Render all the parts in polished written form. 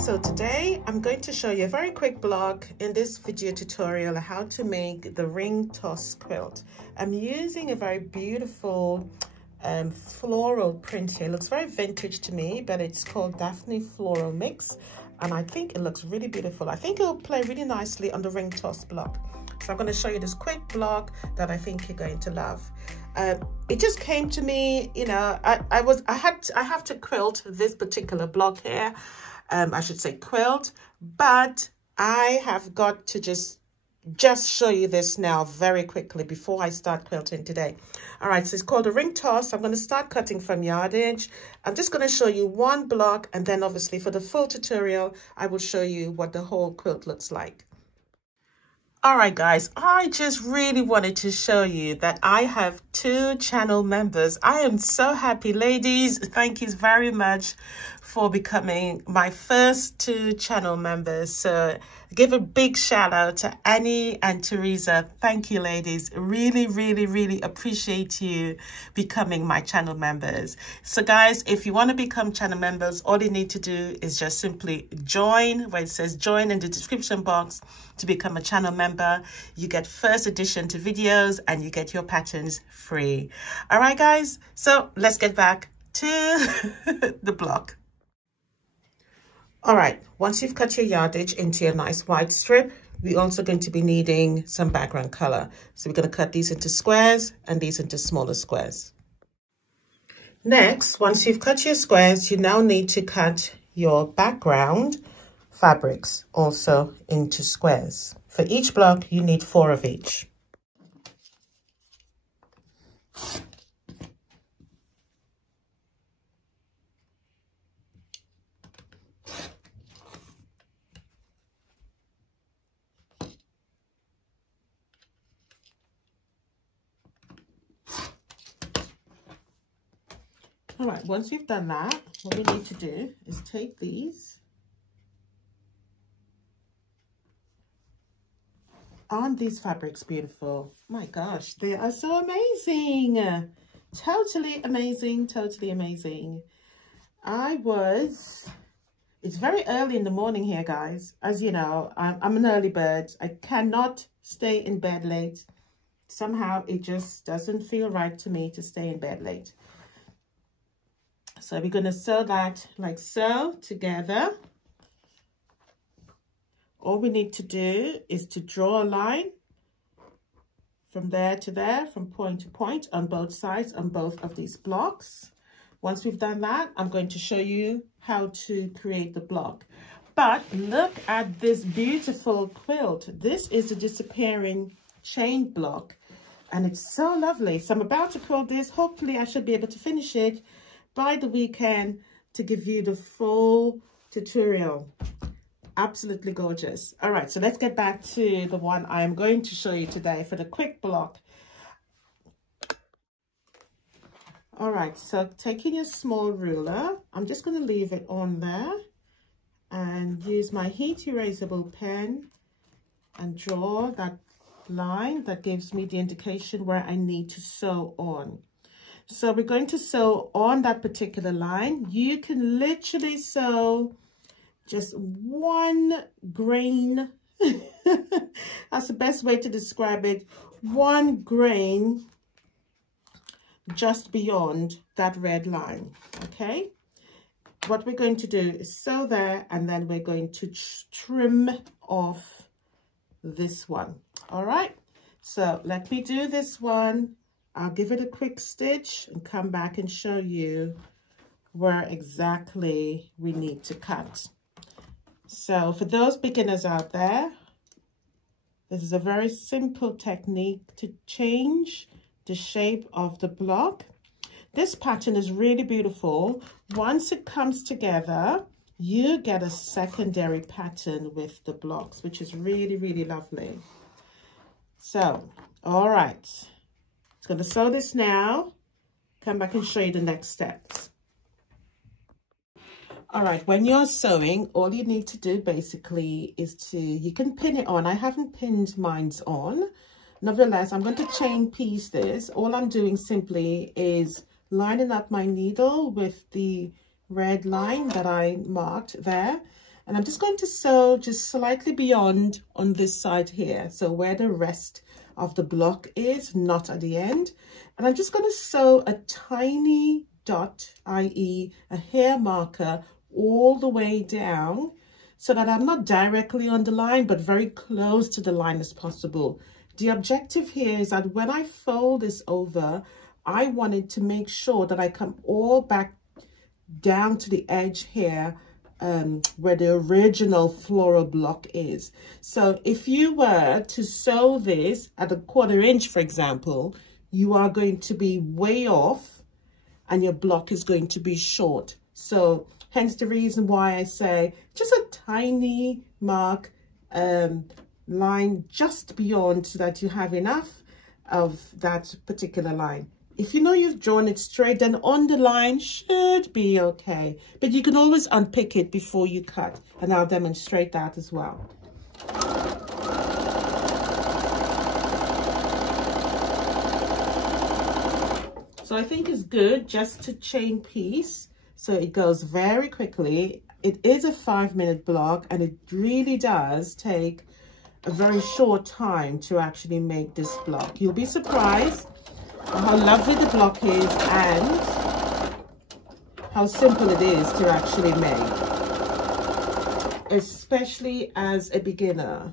guys, so today I'm going to show you a very quick blog in this video tutorial on how to make the ring toss quilt. I'm using a very beautiful floral print here. It looks very vintage to me, but it's called Daphne Floral Mix, and I think it looks really beautiful. I think it will play really nicely on the ring toss block. So I'm going to show you this quick blog that I think you're going to love. It just came to me, you know, I have to quilt this particular block here. I should say quilt, but I have got to just show you this now very quickly before I start quilting today. All right, so it's called a ring toss. I'm going to start cutting from yardage. I'm just going to show you one block, and then obviously for the full tutorial, I will show you what the whole quilt looks like. All right, guys, I just really wanted to show you that I have 2 channel members. I am so happy, ladies. Thank you very much for becoming my first 2 channel members. So give a big shout out to Annie and Teresa. Thank you, ladies. Really, really, really appreciate you becoming my channel members. So guys, if you want to become channel members, all you need to do is just simply join where it says join in the description box to become a channel member. You get first edition to videos and you get your patterns free. All right, guys, so let's get back to the block. All right, once you've cut your yardage into your nice wide strip, we're also going to be needing some background color. So we're going to cut these into squares and these into smaller squares. Next, once you've cut your squares, you now need to cut your background fabrics also into squares. For each block, you need 4 of each. All right, once you've done that, what we need to do is take these. Aren't these fabrics beautiful? My gosh, they are so amazing. Totally amazing, totally amazing. It's very early in the morning here, guys. As you know, I'm an early bird. I cannot stay in bed late. Somehow it just doesn't feel right to me to stay in bed late. So we're going to sew that like so together. All we need to do is to draw a line from there to there, from point to point on both sides on both of these blocks. Once we've done that, I'm going to show you how to create the block. But look at this beautiful quilt. This is the disappearing chain block, and it's so lovely. So I'm about to quilt this. Hopefully I should be able to finish it by the weekend to give you the full tutorial. Absolutely gorgeous. All right, so let's get back to the one I am going to show you today for the quick block. All right, so taking a small ruler, I'm just going to leave it on there and use my heat erasable pen and draw that line that gives me the indication where I need to sew on. So we're going to sew on that particular line. You can literally sew just 1 grain. That's the best way to describe it. 1 grain just beyond that red line. Okay. What we're going to do is sew there, and then we're going to trim off this one. All right. So let me do this one. I'll give it a quick stitch and come back and show you where exactly we need to cut. So for those beginners out there, this is a very simple technique to change the shape of the block. This pattern is really beautiful. Once it comes together, you get a secondary pattern with the blocks, which is really, really lovely. So, all right. It's going to sew this now. Come back and show you the next steps. All right, when you're sewing, all you need to do basically is you can pin it on. I haven't pinned mine's on. Nevertheless, I'm going to chain piece this. All I'm doing simply is lining up my needle with the red line that I marked there. And I'm just going to sew just slightly beyond on this side here. So where the rest of the block is, not at the end. And I'm just going to sew a tiny dot, i.e. a hair marker, all the way down so that I'm not directly on the line, but very close to the line as possible. The objective here is that when I fold this over, I wanted to make sure that I come all back down to the edge here, where the original floral block is. So if you were to sew this at 1/4 inch, for example, you are going to be way off and your block is going to be short. So hence the reason why I say just a tiny mark, line just beyond, so that you have enough of that particular line. If you know you've drawn it straight, then on the line should be okay. But you can always unpick it before you cut, and I'll demonstrate that as well. So I think it's good just to chain piece, so it goes very quickly. It is a 5-minute block, and it really does take a very short time to actually make this block. You'll be surprised how lovely the block is and how simple it is to actually make, especially as a beginner.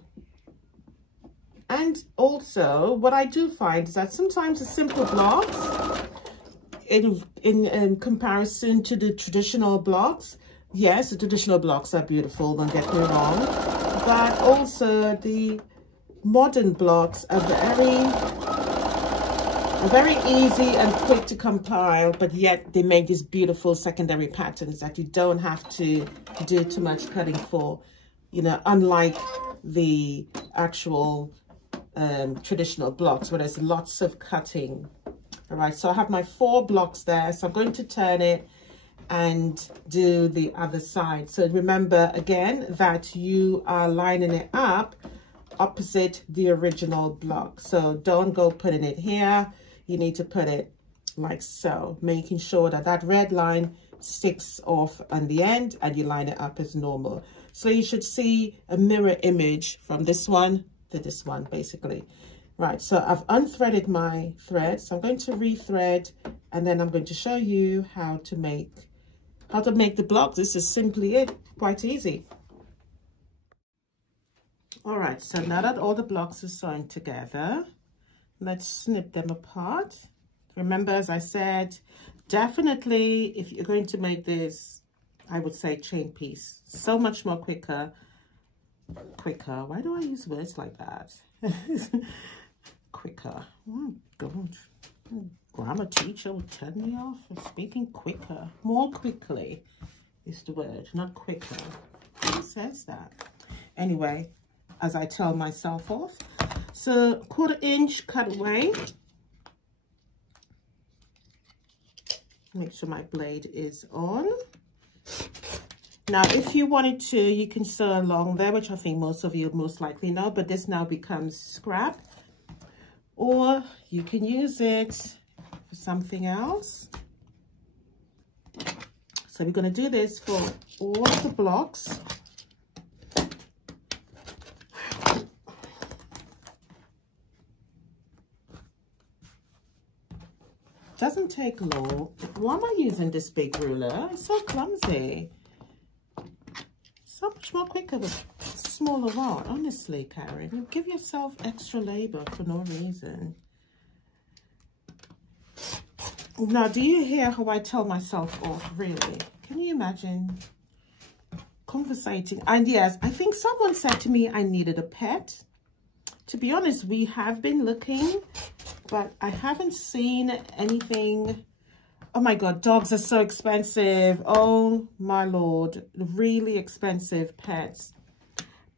And also what I do find is that sometimes the simple blocks in comparison to the traditional blocks, yes, the traditional blocks are beautiful, don't get me wrong, but also the modern blocks are very easy and quick to compile, but yet they make these beautiful secondary patterns that you don't have to do too much cutting for, you know, unlike the actual traditional blocks where there's lots of cutting. All right, so I have my 4 blocks there, so I'm going to turn it and do the other side. So remember again that you are lining it up opposite the original block. So don't go putting it here. You need to put it like so, making sure that that red line sticks off on the end and you line it up as normal. So you should see a mirror image from this one to this one, basically. Right, so I've unthreaded my thread, so I'm going to rethread, and then I'm going to show you how to make the block. This is simply it, quite easy. All right, so now that all the blocks are sewn together, let's snip them apart. Remember, as I said, definitely if you're going to make this, I would say chain piece. So much more quicker. Why do I use words like that? Quicker. Oh God. Grammar teacher will turn me off for speaking quicker. More quickly is the word, not quicker. Who says that? Anyway, as I tell myself off. So 1/4 inch cutaway. Make sure my blade is on. Now, if you wanted to, you can sew along there, which I think most of you most likely know, but this now becomes scrap. Or you can use it for something else. So we're going to do this for all of the blocks. Doesn't take long. Why am I using this big ruler? It's so clumsy. So much more quicker with smaller rod. Honestly, Karen, you give yourself extra labor for no reason. Now, do you hear how I tell myself off, really? Can you imagine conversating? And yes, I think someone said to me I needed a pet. To be honest, we have been looking, but I haven't seen anything. Oh my God, dogs are so expensive. Oh my Lord, really expensive pets.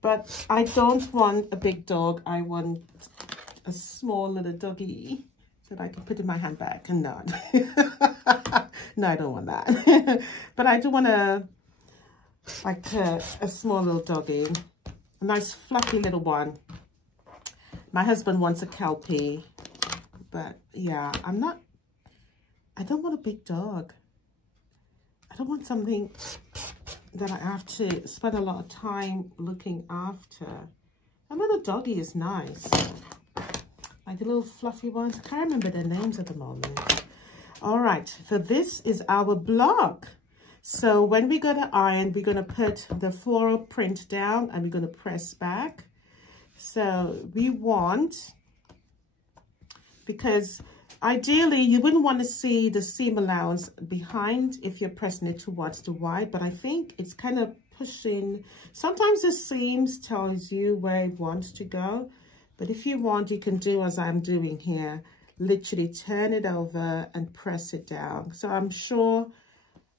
But I don't want a big dog. I want a small little doggy that I can put in my handbag and not. No, I don't want that. But I do want a small little doggy, a nice fluffy little one. My husband wants a Kelpie, but yeah, I don't want a big dog. I don't want something that I have to spend a lot of time looking after. A little doggy is nice. Like the little fluffy ones. I can't remember their names at the moment. All right, so this is our block. So when we go to iron, we're going to put the floral print down and we're going to press back. So we want, because ideally you wouldn't want to see the seam allowance behind if you're pressing it towards the wide, but I think it's kind of pushing. Sometimes the seams tells you where it wants to go, but if you want, you can do as I'm doing here, literally turn it over and press it down. So I'm sure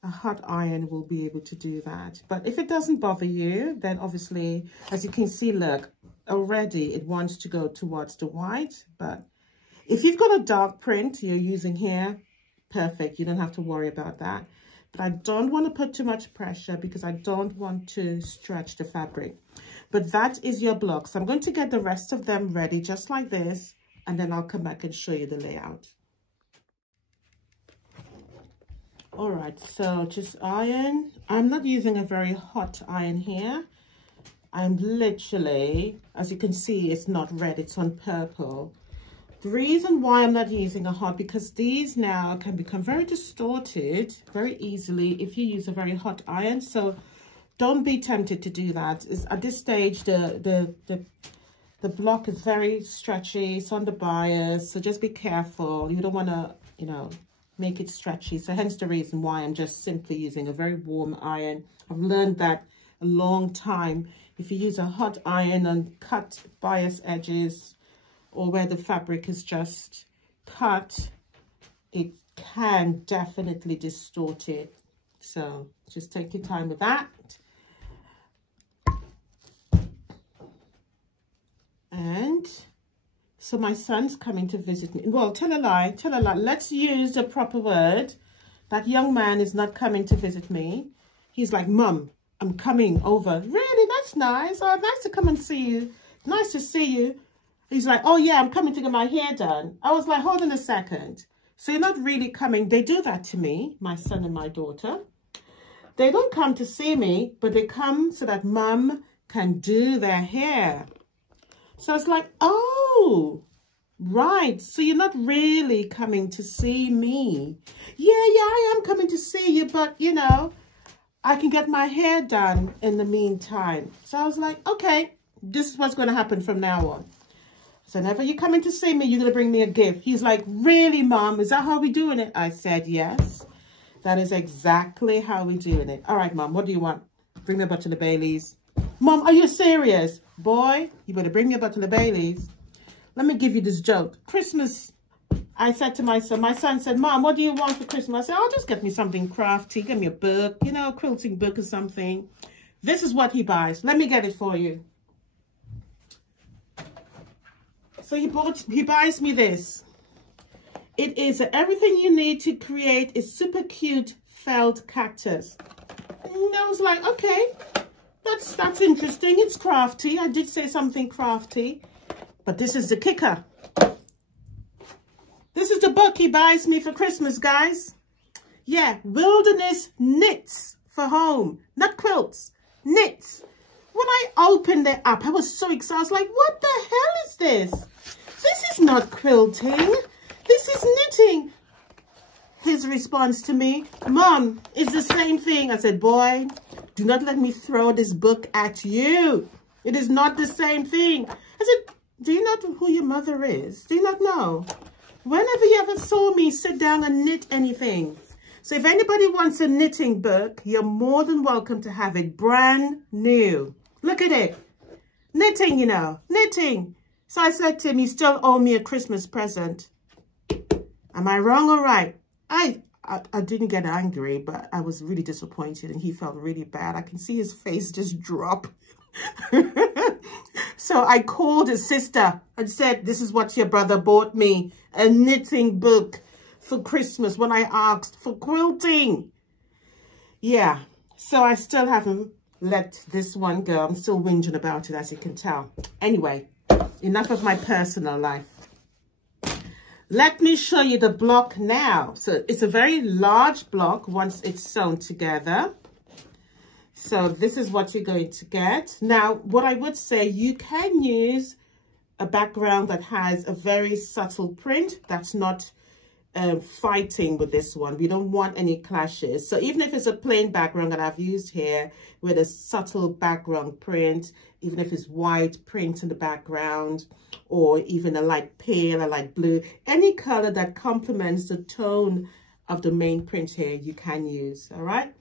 a hot iron will be able to do that. But if it doesn't bother you, then obviously, as you can see, look, already it wants to go towards the white. But if you've got a dark print you're using here, perfect. You don't have to worry about that. But I don't want to put too much pressure because I don't want to stretch the fabric. But that is your block. So I'm going to get the rest of them ready just like this, and then I'll come back and show you the layout. All right, so just iron. I'm not using a very hot iron here. I'm literally, as you can see, it's not red, it's on purple. The reason why I'm not using a hot, because these now can become very distorted very easily if you use a very hot iron. So don't be tempted to do that. At this stage, the block is very stretchy, it's on the bias, so just be careful. You don't want to, you know, make it stretchy. So hence the reason why I'm just simply using a very warm iron. I've learned that a long time. If you use a hot iron and cut bias edges, or where the fabric is just cut, it can definitely distort it. So just take your time with that. And so my son's coming to visit me. Well, tell a lie. Let's use the proper word. That young man is not coming to visit me. He's like, Mum, I'm coming over. Really? That's nice. Oh, nice to come and see you. Nice to see you. He's like, oh yeah, I'm coming to get my hair done. I was like, hold on a second. So you're not really coming. They do that to me, my son and my daughter. They don't come to see me, but they come so that Mum can do their hair. So it's like, oh, right. So you're not really coming to see me. Yeah, I am coming to see you, but you know, I can get my hair done in the meantime. So I was like, okay, this is what's going to happen from now on. So whenever you're coming to see me, you're going to bring me a gift. He's like, really, Mom? Is that how we're doing it? I said, yes, that is exactly how we're doing it. All right, Mom, what do you want? Bring me a bottle of Baileys. Mom, are you serious? Boy, you better bring me a bottle of Baileys. Let me give you this joke. Christmas, I said to my son said, Mom, what do you want for Christmas? I said, oh, just get me something crafty. Get me a book, you know, a quilting book or something. This is what he buys. Let me get it for you. So he buys me this. It is everything you need to create a super cute felt cactus. And I was like, okay, that's interesting. It's crafty. I did say something crafty, but this is the kicker. This is the book he buys me for Christmas, guys. Yeah, Wilderness Knits for Home, not quilts, knits. When I opened it up, I was so excited. I was like, what the hell is this? This is not quilting. This is knitting. His response to me, Mom, it's the same thing. I said, boy, do not let me throw this book at you. It is not the same thing. I said, do you not know who your mother is? Do you not know? Whenever you ever saw me sit down and knit anything. So if anybody wants a knitting book, you're more than welcome to have it brand new. Look at it. Knitting, you know, knitting. So I said to him, you still owe me a Christmas present. Am I wrong or right? I didn't get angry, but I was really disappointed and he felt really bad. I can see his face just drop. So I called his sister and said, this is what your brother bought me, a knitting book for Christmas when I asked for quilting. Yeah, so I still haven't let this one go. I'm still whinging about it, as you can tell. Anyway, enough of my personal life. Let me show you the block now. So it's a very large block once it's sewn together. So this is what you're going to get. Now, what I would say, you can use a background that has a very subtle print that's not fighting with this one. We don't want any clashes. So even if it's a plain background that I've used here with a subtle background print, even if it's white print in the background, or even a light pale, a light blue, any color that complements the tone of the main print here, you can use. All right.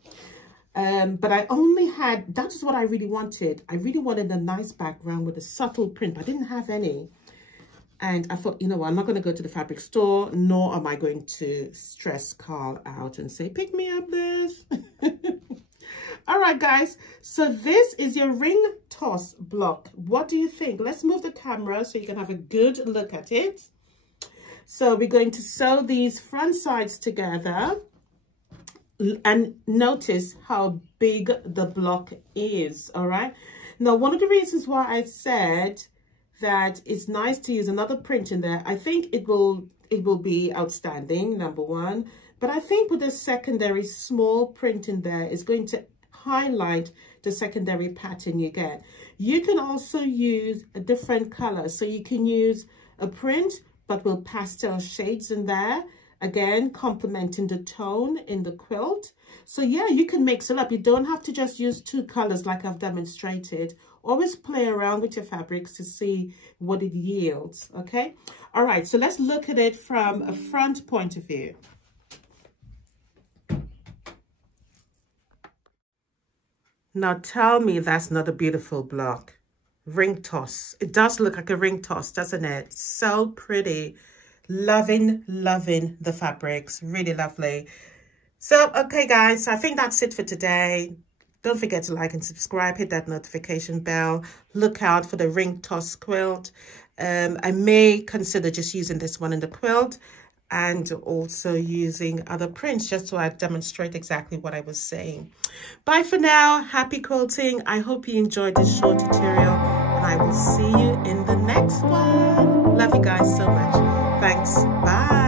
But I only had, that is what I really wanted. I really wanted a nice background with a subtle print, but I didn't have any. And I thought, you know what, I'm not going to go to the fabric store, nor am I going to stress Carl out and say, pick me up this. All right, guys. So this is your ring toss block. What do you think? Let's move the camera so you can have a good look at it. So we're going to sew these front sides together. And notice how big the block is. All right. Now, one of the reasons why I said that it's nice to use another print in there, I think it will be outstanding, number one. But I think with a secondary small print in there, is going to highlight the secondary pattern you get. You can also use a different color. So you can use a print, but with pastel shades in there. Again, complementing the tone in the quilt. So yeah, you can mix it up. You don't have to just use two colors like I've demonstrated. Always play around with your fabrics to see what it yields, okay? All right, so let's look at it from a front point of view. Now tell me that's not a beautiful block. Ring toss. It does look like a ring toss, doesn't it? So pretty. Loving the fabrics. Really lovely. So, okay, guys, I think that's it for today. Don't forget to like and subscribe. Hit that notification bell. Look out for the ring toss quilt. I may consider just using this one in the quilt and also using other prints just so I demonstrate exactly what I was saying. Bye for now. Happy quilting. I hope you enjoyed this short tutorial, and I will see you in the next one. Love you guys so much. Thanks. Bye.